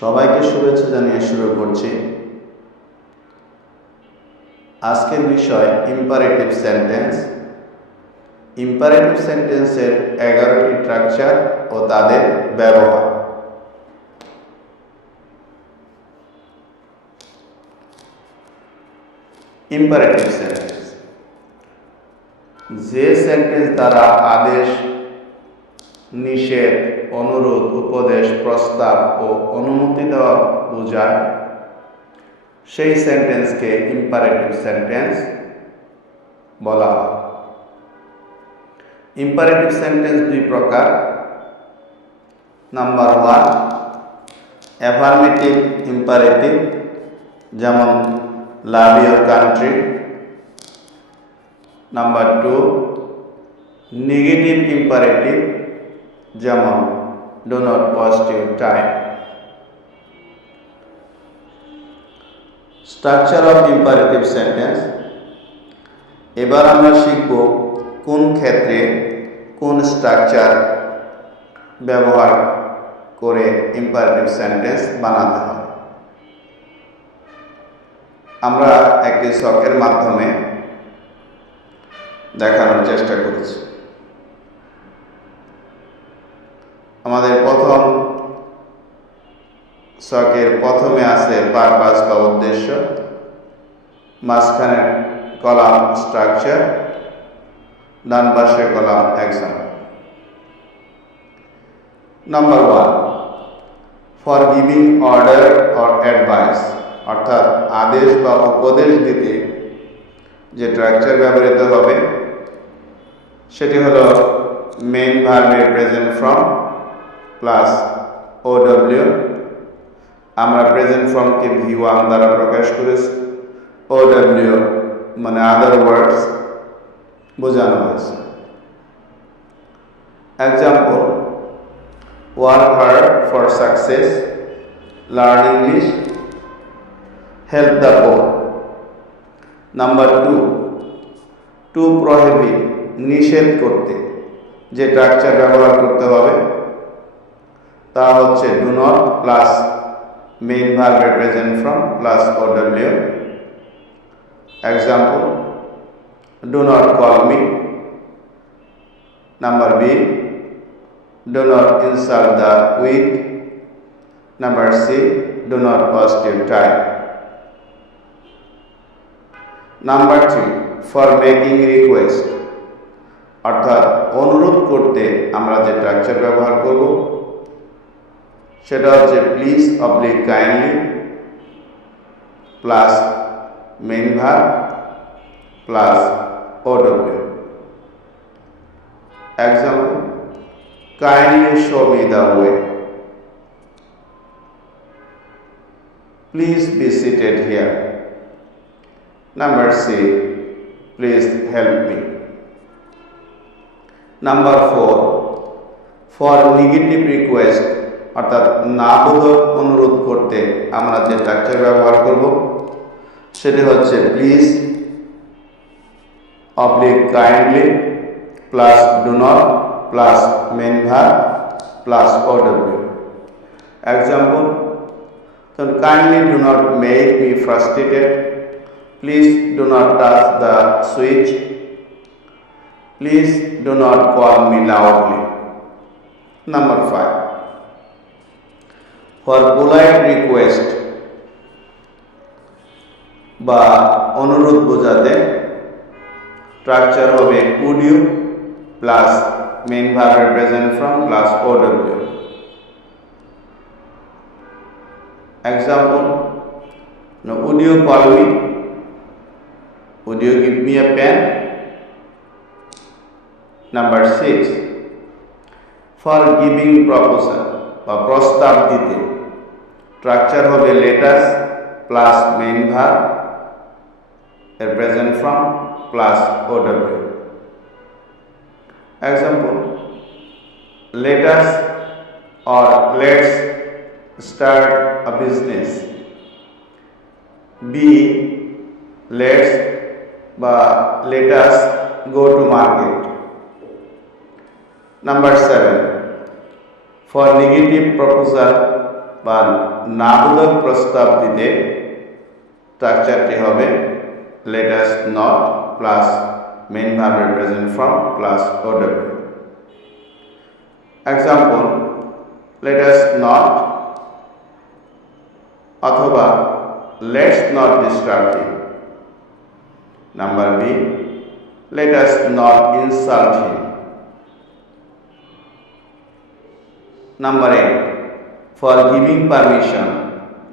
সবাইকে শুভেচ্ছা জানিয়ে শুরু করছি। আজকের বিষয় ইম্পারেটিভ সেন্টেন্স। ইম্পারেটিভ সেন্টেন্সের 11টি স্ট্রাকচার ও তাদের ব্যবহার। ইম্পারেটিভ সেন্টেন্স যে সেন্টেন্স দ্বারা আদেশ, নিষেধ, অনুরোধ, উপদেশ, প্রস্তাব ও অনুমতি দেওয়া বোঝায় সেই সেন্টেন্সকে ইম্পারেটিভ সেন্টেন্স বলা হয়। ইম্পারেটিভ সেন্টেন্স দুই প্রকার। নাম্বার 1 অ্যাফার্মেটিভ ইম্পারেটিভ, যেমন love your country. Number 2 negative imperative, যেমন do not waste your time. Structure of imperative sentence. এবার আমরা শিখব কোন ক্ষেত্রে কোন স্ট্রাকচার ব্যবহার করে ইম্পারেটিভ সেন্টেন্স বানাতে হয়। আমরা একটি ছকের মাধ্যমে দেখানোর চেষ্টা করেছি। আমাদের প্রথম ছকের প্রথমে আছে পারপাস বা উদ্দেশ্য, মাঝখানে কলাম স্ট্রাকচার, ডান পাশে column example. Number 1 for giving order or advice, অর্থাৎ আদেশ বা উপদেশ দিতে যে স্ট্রাকচার ব্যবহৃত হবে সেটি হলো মেইন ভার্বের প্রেজেন্ট ফর্ম প্লাস OW। আমরা প্রেজেন্ট ফর্মকে V1 দ্বারা প্রকাশ করেছি, OW মানে আদার ওয়ার্ডস বোঝানো হয়েছে। Example, work hard for success, learn English, help the poor. Number 2 to prohibit, নিষেধ করতে যে স্ট্রাকচার ব্যবহার করতে হবে তা হচ্ছে ডু নট প্লাস মেইন ভার্বের present form plus OW। Example, do not call me. Number B do not insult the weak. Number C do not waste your time. Number 3 for making request, অর্থাৎ অনুরোধ করতে আমরা যে structure ব্যবহার করব সেটা হচ্ছে please oblique kindly plus main verb plus OW। Example, kindly show me the way, please be seated here. Number C please help me. Number 4 for negative request, অর্থাৎ নাবোধক অনুরোধ করতে আমরা যে স্ট্রাকচার ব্যবহার করব সেটি হচ্ছে please oblique kindly plus do not plus main verb plus OW। Example, kindly do not make me frustrated, please do not touch the switch, please do not call me loudly. Number 5 for polite request বা অনুরোধ বোঝাতে structure হবে would you plus main ভার্বের present form plus OW। Example, would you call me, would you give me a pen. Number 6 for giving proposal বা প্রস্তাব দিতে structure হবে let us plus main verb এর present form plus OW। Example, let us or let's start a business. B let's বা let us go to market. Number 7 for negative proposal বা নাবোধক প্রস্তাব দিতে স্ট্রাকচারটি হবে let us not plus main ভার্বের present form plus OW। Example, let us not অথবা let's not disturb him। Number B, let us not insult him। Number A, for giving permission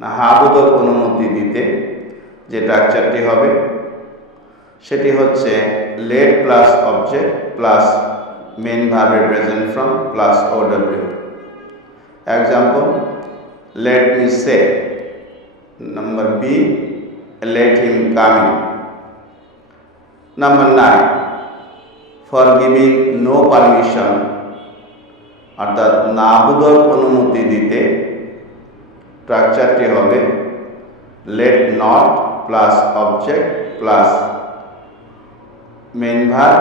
নাবোধক অনুমতি দিতে যে স্ট্রাকচারটি হবে সেটি হচ্ছে let plus object plus main ভার্বের present form plus OW। Example, let me say। Number B, let him come in। Number 9, for giving no permission অর্থাৎ নাবোধক অনুমতি দিতে স্ট্রাকচারটি হবে let not plus object plus main verb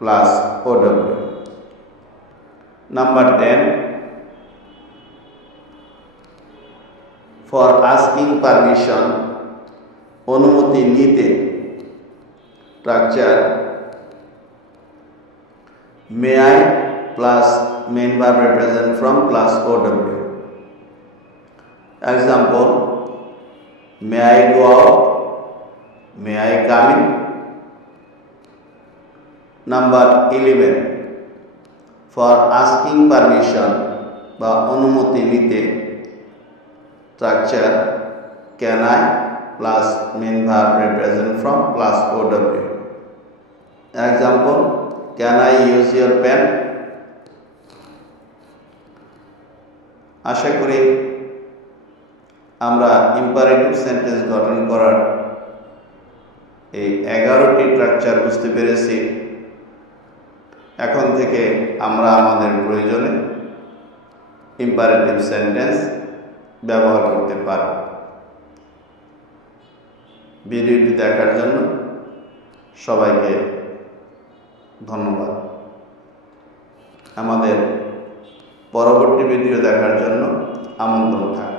plus OW। Number 10, for asking permission অনুমতি নিতে structure may I plus main ভার্বের present form plus OW। Example, may I go out, May I come in. Number 11, for asking permission বা অনুমতি নিতে structure can I plus main ভার্বের present form plus OW। Example, can I use your pen. আশা করি আমরা imperative sentence গঠন করার এই 11টি স্ট্রাকচার বুঝতে পেরেছি। এখন থেকে আমরা আমাদের প্রয়োজনে ইম্পারেটিভ সেন্টেন্স ব্যবহার করতে পারব। ভিডিওটি দেখার জন্য সবাইকে ধন্যবাদ। আমাদের পরবর্তী ভিডিও দেখার জন্য আমন্ত্রণ থাকবে।